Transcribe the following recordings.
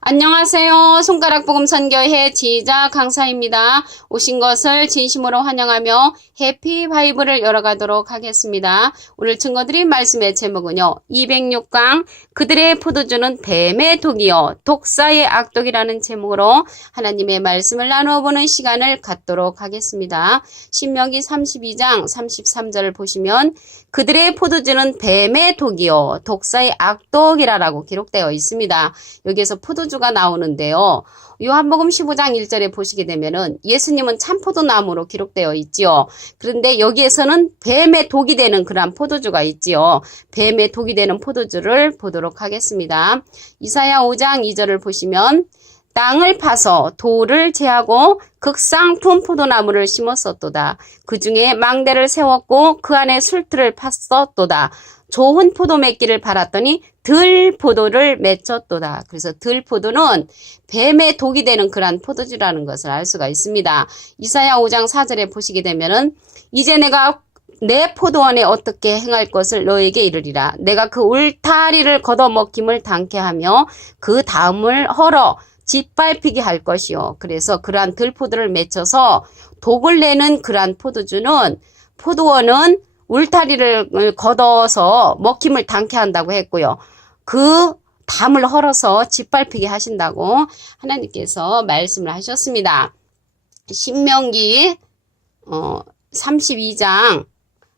안녕하세요. 손가락복음선교회 지휘자 강사입니다. 오신 것을 진심으로 환영하며 해피 바이블을 열어가도록 하겠습니다. 오늘 증거드린 말씀의 제목은요. 206강 그들의 포도주는 뱀의 독이요 독사의 악독이라는 제목으로 하나님의 말씀을 나누어보는 시간을 갖도록 하겠습니다. 신명기 32장 33절을 보시면 그들의 포도주는 뱀의 독이요 독사의 악독이라고 기록되어 있습니다. 여기에서 포도주가 나오는데요. 요한복음 15장 1절에 보시게 되면은 예수님은 참포도나무로 기록되어 있지요. 그런데 여기에서는 뱀의 독이 되는 그러한 포도주가 있지요. 뱀의 독이 되는 포도주를 보도록 하겠습니다. 이사야 5장 2절을 보시면 땅을 파서 돌을 제하고 극상품 포도나무를 심었었도다. 그 중에 망대를 세웠고 그 안에 술틀을 팠었도다. 좋은 포도 맺기를 바랐더니 들포도를 맺혔도다. 그래서 들포도는 뱀의 독이 되는 그러한 포도주라는 것을 알 수가 있습니다. 이사야 5장 4절에 보시게 되면은 이제 내가 내 포도원에 어떻게 행할 것을 너에게 이르리라. 내가 그 울타리를 걷어먹힘을 당케 하며 그 다음을 헐어 짓밟히게 할 것이요. 그래서 그러한 들포도를 맺혀서 독을 내는 그러한 포도주는 포도원은 울타리를 걷어서 먹힘을 당케 한다고 했고요. 그 담을 헐어서 짓밟히게 하신다고 하나님께서 말씀을 하셨습니다. 신명기 32장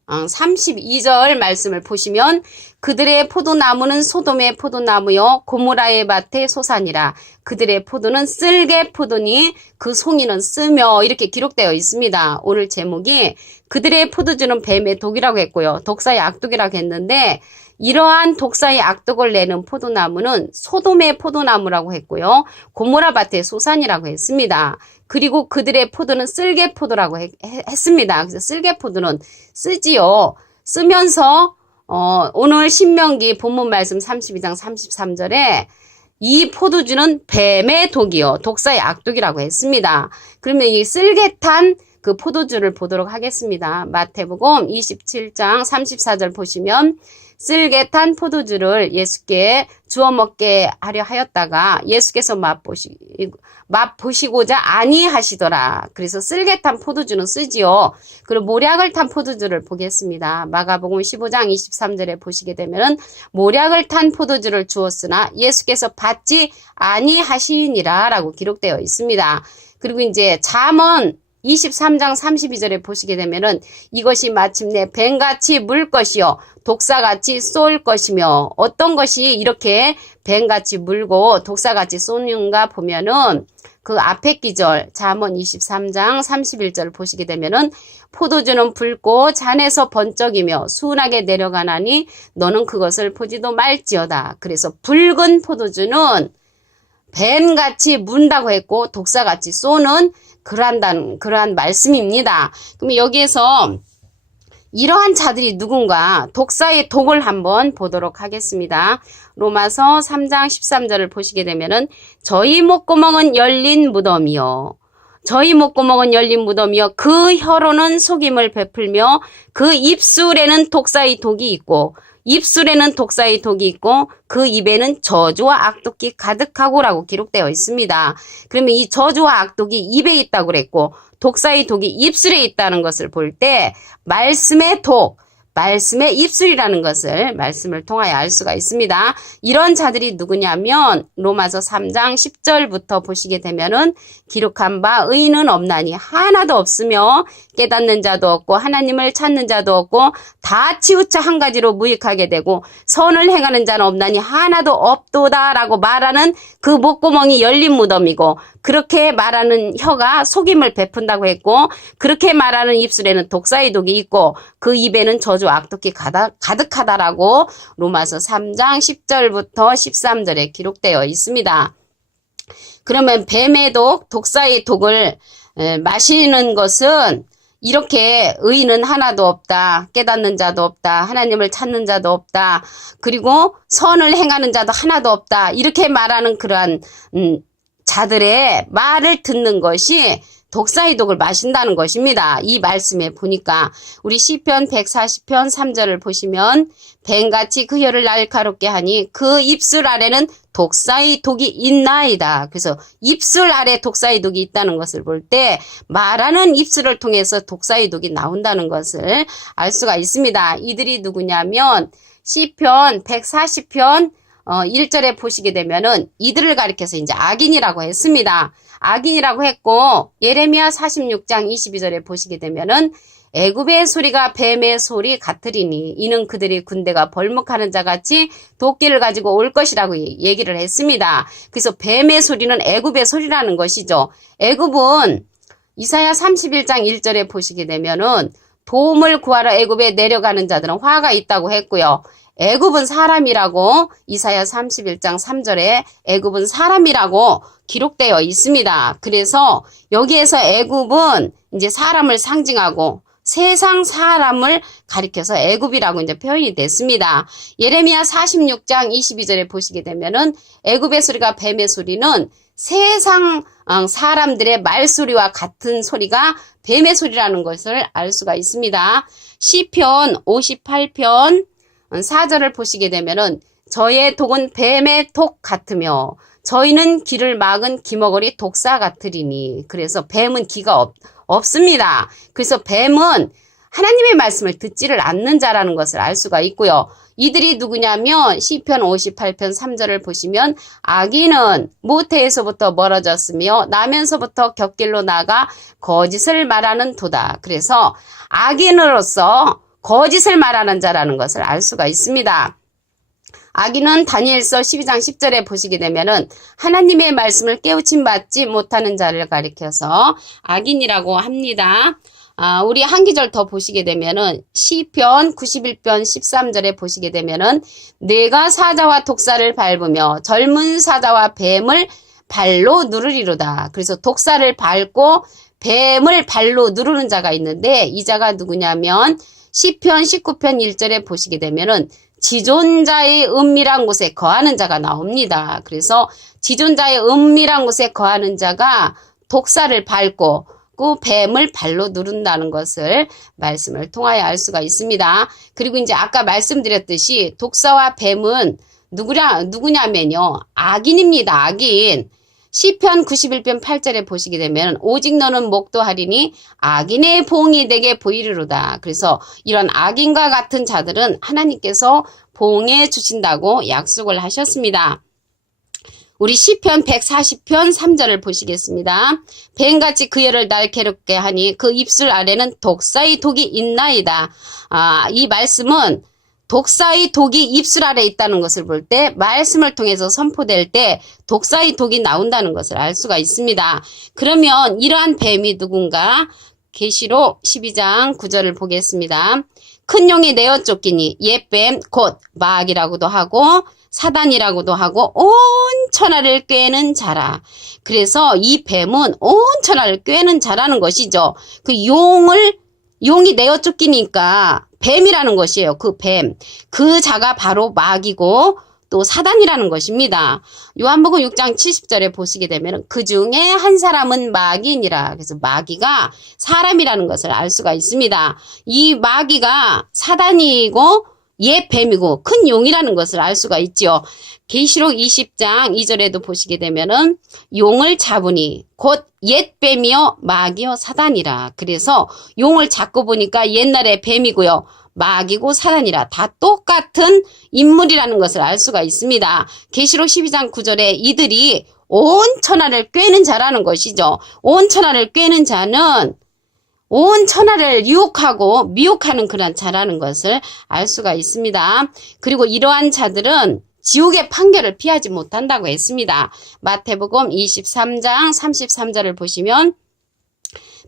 32절 말씀을 보시면 그들의 포도나무는 소돔의 포도나무요 고모라의 밭의 소산이라. 그들의 포도는 쓸개 포도니 그 송이는 쓰며 이렇게 기록되어 있습니다. 오늘 제목이 그들의 포도주는 뱀의 독이라고 했고요. 독사의 악독이라고 했는데 이러한 독사의 악독을 내는 포도나무는 소돔의 포도나무라고 했고요. 고모라 밭의 소산이라고 했습니다. 그리고 그들의 포도는 쓸개포도라고 했습니다. 그래서 쓸개포도는 쓰지요. 쓰면서 오늘 신명기 본문 말씀 32장 33절에 이 포도주는 뱀의 독이요 독사의 악독이라고 했습니다. 그러면 이 쓸개탄 그 포도주를 보도록 하겠습니다. 마태복음 27장 34절 보시면 쓸개탄 포도주를 예수께 주어 먹게 하려 하였다가 예수께서 맛보시고자 아니하시더라. 그래서 쓸개탄 포도주는 쓰지요. 그리고 모략을 탄 포도주를 보겠습니다. 마가복음 15장 23절에 보시게 되면은 모략을 탄 포도주를 주었으나 예수께서 받지 아니하시니라 라고 기록되어 있습니다. 그리고 이제 잠언 23장 32절에 보시게 되면은 이것이 마침내 뱀같이 물 것이요 독사같이 쏠 것이며 어떤 것이 이렇게 뱀같이 물고 독사같이 쏘는가 보면은 그 앞에 기절 잠언 23장 31절 보시게 되면은 포도주는 붉고 잔에서 번쩍이며 순하게 내려가나니 너는 그것을 보지도 말지어다. 그래서 붉은 포도주는 뱀같이 문다고 했고 독사같이 쏘는 그러한 말씀입니다. 그럼 여기에서 이러한 자들이 누군가 독사의 독을 한번 보도록 하겠습니다. 로마서 3장 13절을 보시게 되면은 저희 목구멍은 열린 무덤이요. 저희 목구멍은 열린 무덤이요. 그 혀로는 속임을 베풀며 그 입술에는 독사의 독이 있고 입술에는 독사의 독이 있고 그 입에는 저주와 악독이 가득하고라고 기록되어 있습니다. 그러면 이 저주와 악독이 입에 있다고 그랬고 독사의 독이 입술에 있다는 것을 볼 때 말씀의 독, 말씀의 입술이라는 것을 말씀을 통하여 알 수가 있습니다. 이런 자들이 누구냐면 로마서 3장 10절부터 보시게 되면은 기록한 바 의인은 없나니 하나도 없으며 깨닫는 자도 없고 하나님을 찾는 자도 없고 다 치우쳐 한 가지로 무익하게 되고 선을 행하는 자는 없나니 하나도 없도다라고 말하는 그 목구멍이 열린 무덤이고 그렇게 말하는 혀가 속임을 베푼다고 했고 그렇게 말하는 입술에는 독사의 독이 있고 그 입에는 저주 악독이 가득하다라고 로마서 3장 10절부터 13절에 기록되어 있습니다. 그러면 뱀의 독, 독사의 독을 마시는 것은 이렇게 의인은 하나도 없다. 깨닫는 자도 없다. 하나님을 찾는 자도 없다. 그리고 선을 행하는 자도 하나도 없다. 이렇게 말하는 그러한 자들의 말을 듣는 것이 독사의 독을 마신다는 것입니다. 이 말씀에 보니까 우리 시편 140편 3절을 보시면 뱀같이 그 혀를 날카롭게 하니 그 입술 아래는 독사의 독이 있나이다. 그래서 입술 아래 독사의 독이 있다는 것을 볼 때 말하는 입술을 통해서 독사의 독이 나온다는 것을 알 수가 있습니다. 이들이 누구냐면 시편 140편 1절에 보시게 되면은 이들을 가리켜서 이제 악인이라고 했습니다. 악인이라고 했고 예레미야 46장 22절에 보시게 되면은 애굽의 소리가 뱀의 소리 같으리니 이는 그들이 군대가 벌목하는 자 같이 도끼를 가지고 올 것이라고 얘기를 했습니다. 그래서 뱀의 소리는 애굽의 소리라는 것이죠. 애굽은 이사야 31장 1절에 보시게 되면은 도움을 구하러 애굽에 내려가는 자들은 화가 있다고 했고요. 애굽은 사람이라고 이사야 31장 3절에 애굽은 사람이라고 기록되어 있습니다. 그래서 여기에서 애굽은 이제 사람을 상징하고 세상 사람을 가리켜서 애굽이라고 이제 표현이 됐습니다. 예레미야 46장 22절에 보시게 되면은 애굽의 소리가 뱀의 소리는 세상 사람들의 말소리와 같은 소리가 뱀의 소리라는 것을 알 수가 있습니다. 시편 58편 4절을 보시게 되면은 저의 독은 뱀의 독 같으며 저희는 길을 막은 기머거리 독사 같으리니. 그래서 뱀은 기가 없습니다. 그래서 뱀은 하나님의 말씀을 듣지를 않는 자라는 것을 알 수가 있고요. 이들이 누구냐면 시편 58편 3절을 보시면 악인은 모태에서부터 멀어졌으며 나면서부터 곁길로 나가 거짓을 말하는 도다. 그래서 악인으로서 거짓을 말하는 자라는 것을 알 수가 있습니다. 악인은 다니엘서 12장 10절에 보시게 되면은 하나님의 말씀을 깨우침 받지 못하는 자를 가리켜서 악인이라고 합니다. 우리 한 기절 더 보시게 되면은 시편 91편 13절에 보시게 되면은 내가 사자와 독사를 밟으며 젊은 사자와 뱀을 발로 누르리로다. 그래서 독사를 밟고 뱀을 발로 누르는 자가 있는데 이 자가 누구냐면 시편 19편 1절에 보시게 되면은 지존자의 은밀한 곳에 거하는 자가 나옵니다. 그래서 지존자의 은밀한 곳에 거하는 자가 독사를 밟고 그 뱀을 발로 누른다는 것을 말씀을 통하여 알 수가 있습니다. 그리고 이제 아까 말씀드렸듯이 독사와 뱀은 누구냐면요. 악인입니다. 악인. 시편 91편 8절에 보시게 되면 오직 너는 목도하리니 악인의 봉이 내게 보이리로다. 그래서 이런 악인과 같은 자들은 하나님께서 봉해 주신다고 약속을 하셨습니다. 우리 시편 140편 3절을 보시겠습니다. 뱀같이 그 혀를 날카롭게 하니 그 입술 아래는 독사의 독이 있나이다. 이 말씀은 독사의 독이 입술 아래 있다는 것을 볼 때 말씀을 통해서 선포될 때 독사의 독이 나온다는 것을 알 수가 있습니다. 그러면 이러한 뱀이 누군가? 계시록 12장 9절을 보겠습니다. 큰 용이 내어 쫓기니 옛뱀 곧 마귀라고도 하고 사단이라고도 하고 온 천하를 꿰는 자라. 그래서 이 뱀은 온 천하를 꿰는 자라는 것이죠. 그 용이 내어 쫓기니까 뱀이라는 것이에요. 그 뱀. 그 자가 바로 마귀고 또 사단이라는 것입니다. 요한복음 6장 70절에 보시게 되면 그 중에 한 사람은 마귀니라. 그래서 마귀가 사람이라는 것을 알 수가 있습니다. 이 마귀가 사단이고 옛 뱀이고 큰 용이라는 것을 알 수가 있죠. 계시록 20장 2절에도 보시게 되면은 용을 잡으니 곧 옛 뱀이요 마귀요 사단이라. 그래서 용을 잡고 보니까 옛날에 뱀이고요. 마귀고 사단이라 다 똑같은 인물이라는 것을 알 수가 있습니다. 계시록 12장 9절에 이들이 온 천하를 꿰는 자라는 것이죠. 온 천하를 꿰는 자는 온 천하를 유혹하고 미혹하는 그런 자라는 것을 알 수가 있습니다. 그리고 이러한 자들은 지옥의 판결을 피하지 못한다고 했습니다. 마태복음 23장 33절을 보시면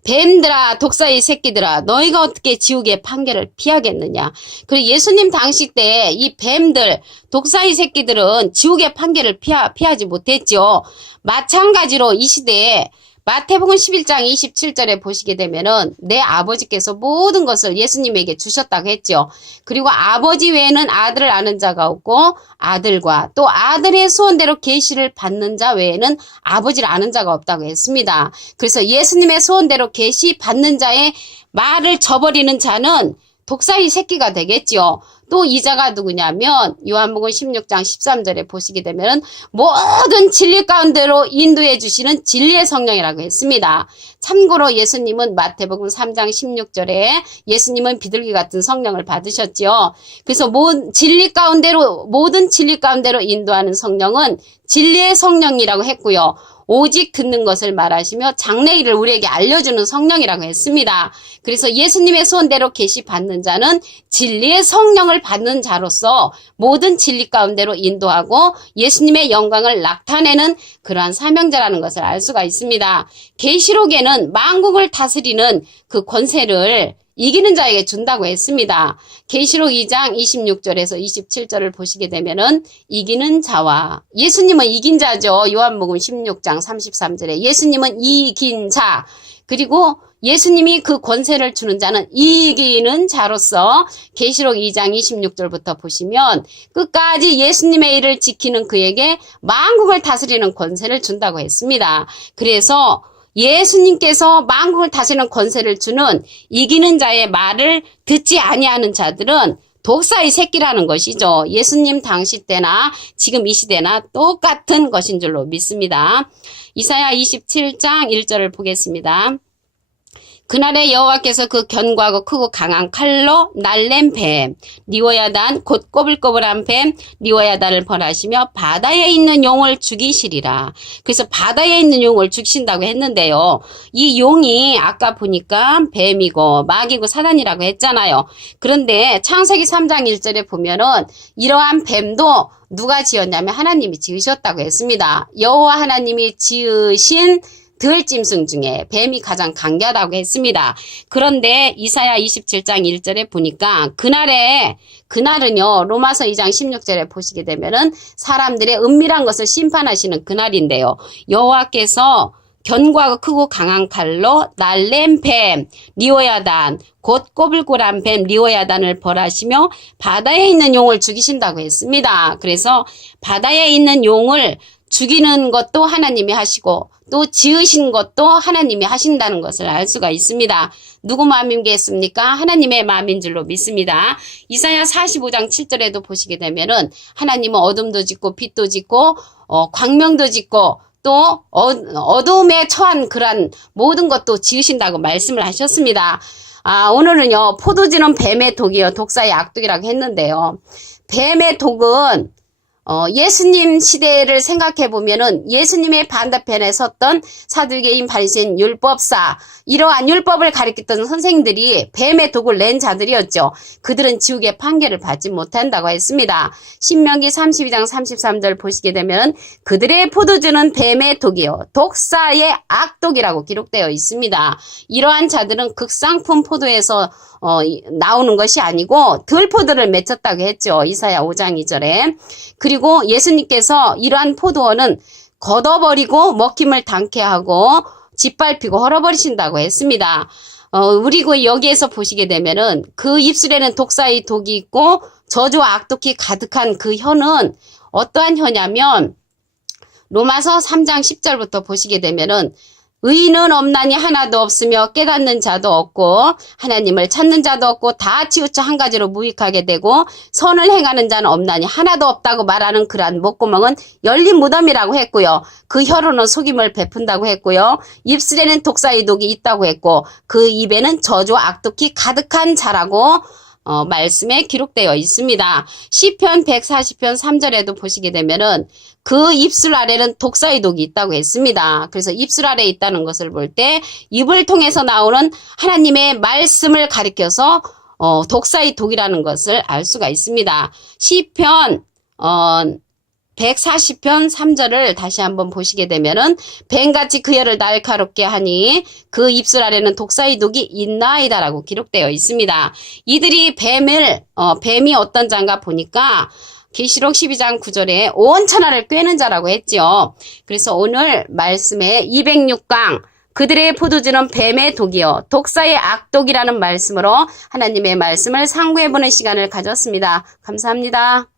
뱀들아 독사의 새끼들아 너희가 어떻게 지옥의 판결을 피하겠느냐. 그리고 예수님 당시 때 이 뱀들 독사의 새끼들은 지옥의 판결을 피하지 못했죠. 마찬가지로 이 시대에 마태복음 11장 27절에 보시게 되면은 내 아버지께서 모든 것을 예수님에게 주셨다고 했죠. 그리고 아버지 외에는 아들을 아는 자가 없고 아들과 또 아들의 소원대로 계시를 받는 자 외에는 아버지를 아는 자가 없다고 했습니다. 그래서 예수님의 소원대로 계시 받는 자의 말을 저버리는 자는 독사의 새끼가 되겠죠. 또 이 자가 누구냐면 요한복음 16장 13절에 보시게 되면 모든 진리 가운데로 인도해 주시는 진리의 성령이라고 했습니다. 참고로 예수님은 마태복음 3장 16절에 예수님은 비둘기 같은 성령을 받으셨죠. 그래서 모든 진리 가운데로 인도하는 성령은 진리의 성령이라고 했고요. 오직 듣는 것을 말하시며 장래일을 우리에게 알려주는 성령이라고 했습니다. 그래서 예수님의 소원대로 계시받는 자는 진리의 성령을 받는 자로서 모든 진리 가운데로 인도하고 예수님의 영광을 나타내는 그러한 사명자라는 것을 알 수가 있습니다. 계시록에는 만국을 다스리는 그 권세를 이기는 자에게 준다고 했습니다. 계시록 2장 26절에서 27절을 보시게 되면은 이기는 자와 예수님은 이긴 자죠. 요한복음 16장 33절에 예수님은 이긴 자 그리고 예수님이 그 권세를 주는 자는 이기는 자로서 계시록 2장 26절부터 보시면 끝까지 예수님의 일을 지키는 그에게 만국을 다스리는 권세를 준다고 했습니다. 그래서 예수님께서 만국을 다스리는 권세를 주는 이기는 자의 말을 듣지 아니하는 자들은 독사의 새끼라는 것이죠. 예수님 당시 때나 지금 이 시대나 똑같은 것인 줄로 믿습니다. 이사야 27장 1절을 보겠습니다. 그날에 여호와께서 그 견고하고 크고 강한 칼로 날랜 뱀 리워야단 곧 꼬불꼬불한 뱀 리워야단을 벌하시며 바다에 있는 용을 죽이시리라. 그래서 바다에 있는 용을 죽이신다고 했는데요. 이 용이 아까 보니까 뱀이고 마귀고 사단이라고 했잖아요. 그런데 창세기 3장 1절에 보면은 이러한 뱀도 누가 지었냐면 하나님이 지으셨다고 했습니다. 여호와 하나님이 지으신 들짐승 중에 뱀이 가장 강렬하다고 했습니다. 그런데 이사야 27장 1절에 보니까 그날은요 로마서 2장 16절에 보시게 되면은 사람들의 은밀한 것을 심판하시는 그날인데요. 여호와께서 견고하고 크고 강한 칼로 날랜 뱀 리오야단 곧 꼬불꼬불한 뱀 리오야단을 벌하시며 바다에 있는 용을 죽이신다고 했습니다. 그래서 바다에 있는 용을 죽이는 것도 하나님이 하시고 또 지으신 것도 하나님이 하신다는 것을 알 수가 있습니다. 누구 마음이겠습니까? 하나님의 마음인 줄로 믿습니다. 이사야 45장 7절에도 보시게 되면은 하나님은 어둠도 짓고 빛도 짓고 광명도 짓고 또 어둠에 처한 그런 모든 것도 지으신다고 말씀을 하셨습니다. 오늘은요 포도주는 뱀의 독이요 독사의 악독이라고 했는데요. 뱀의 독은 예수님 시대를 생각해 보면은 예수님의 반대편에 섰던 사두개인 바리새인 율법사 이러한 율법을 가르쳤던 선생들이 뱀의 독을 낸 자들이었죠. 그들은 지옥의 판결을 받지 못한다고 했습니다. 신명기 32장 33절 보시게 되면 그들의 포도주는 뱀의 독이요 독사의 악독이라고 기록되어 있습니다. 이러한 자들은 극상품 포도에서 나오는 것이 아니고 들포도를 맺혔다고 했죠. 이사야 5장 2절에. 그리고 예수님께서 이러한 포도원은 걷어버리고 먹힘을 당케 하고 짓밟히고 헐어버리신다고 했습니다. 그리고 여기에서 보시게 되면은 그 입술에는 독사의 독이 있고 저주와 악독이 가득한 그 혀는 어떠한 혀냐면 로마서 3장 10절부터 보시게 되면은 의인은 없나니 하나도 없으며 깨닫는 자도 없고 하나님을 찾는 자도 없고 다 치우쳐 한 가지로 무익하게 되고 선을 행하는 자는 없나니 하나도 없다고 말하는 그러한 목구멍은 열린 무덤이라고 했고요. 그 혀로는 속임을 베푼다고 했고요. 입술에는 독사의 독이 있다고 했고 그 입에는 저주와 악독이 가득한 자라고 말씀에 기록되어 있습니다. 시편 140편 3절에도 보시게 되면은 그 입술 아래는 독사의 독이 있다고 했습니다. 그래서 입술 아래에 있다는 것을 볼 때 입을 통해서 나오는 하나님의 말씀을 가리켜서 독사의 독이라는 것을 알 수가 있습니다. 시편 140편 3절을 다시 한번 보시게 되면은 뱀같이 그 혀를 날카롭게 하니 그 입술 아래는 독사의 독이 있나이다라고 기록되어 있습니다. 이들이 뱀이 어떤 자인가 보니까 계시록 12장 9절에 온 천하를 꿰는 자라고 했죠. 그래서 오늘 말씀에 206강 그들의 포도주는 뱀의 독이요 독사의 악독이라는 말씀으로 하나님의 말씀을 상고해보는 시간을 가졌습니다. 감사합니다.